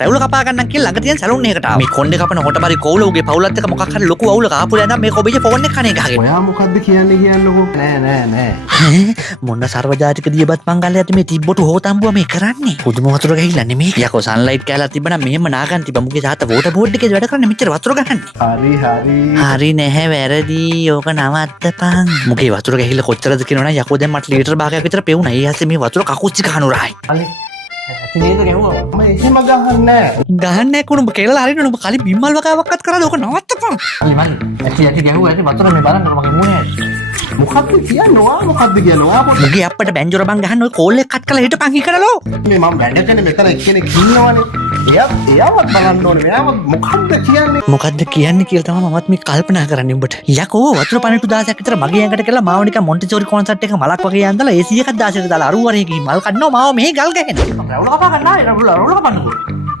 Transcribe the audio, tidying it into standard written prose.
රැවුල කපා ගන්න කියලා ළඟ තියෙන සැලුන් එකකට ආවා. මේ කොණ්ඩේ කපන හොටබරි කෝල උගේ පවුලත් එක්ක මොකක් හරි ලොකු අවුලක ආපුලා නම් මේ කොබිජේ ෆෝන් එක කනේ ගහගෙන. ඔයා මොකද්ද කියන්නේ කියන්නකෝ. නෑ. මොන සර්වජාතික දියබත් මංගල්‍යයට මේ තිබ්බොටු හොතම්බුව මේ කරන්නේ. පුදුම වතුර ගහිලා නෙමේ. යකෝ සන්ලයිට් කැලක් තිබ්බනම් මෙහෙම නාගන් තිබ්බ. මුගේ තාත්තා වෝටර් බෝඩ් එකේ වැඩ කරන්නේ මෙච්චර වතුර ගහන්නේ. හරි නැහැ වැරදි. ඕක නවත්තපන්. මුගේ වතුර ගහිලා කොච්චරද කියනවනම් යකෝ දැන් මට ලීටර් භාගයක් විතර පෙවුනා. ඒ ඇස්සේ මේ වතුර කකුච්චි කහනුරායි. එහෙම ගහන්නේ ගහන්නේ කොහොමද කියලා හරියට නුඹ කලින් බිම්මල් වකාවක්වත් කරලා ඕක නවත්තපන්. ඇටි ගැහුවා ඇටි වතුර මේ බලන්න මගේ මූණේ. මොකද්ද කියන්නේ? ඔයා මොකද්ද කියන්නේ? ඔයා පොඩ්ඩක් මුගේ අප්පට බැංජොර බං ගහන්න ඔය කෝල් එක කට් කරලා හිටපන් හිකරලෝ. මේ මම වැඩ කරන්නේ මෙතන එක්කෙනෙක් ඉන්නවනේ. එයාවත් බලන්න ඕනේ. එයාවත් මොකද්ද කියන්නේ? මොකද්ද කියන්නේ කියලා තමයි මමත් මේ කල්පනා කරන්නේ උඹට. යකෝ වතුර පණිටු 16ක් විතර මගේ ඇඟට කියලා මාව නිකන් මොන්ටිසෝරි කොන්සර්ට් එක මලක් වගේ යන්දලා AC එකක් 16ට දාලා අරුවරේ ගිහින් මල් කඩනවා මාව මෙහෙ ගල් ගහනවා. රවුල කපා ගන්නවා රවුල කපන්නකෝ.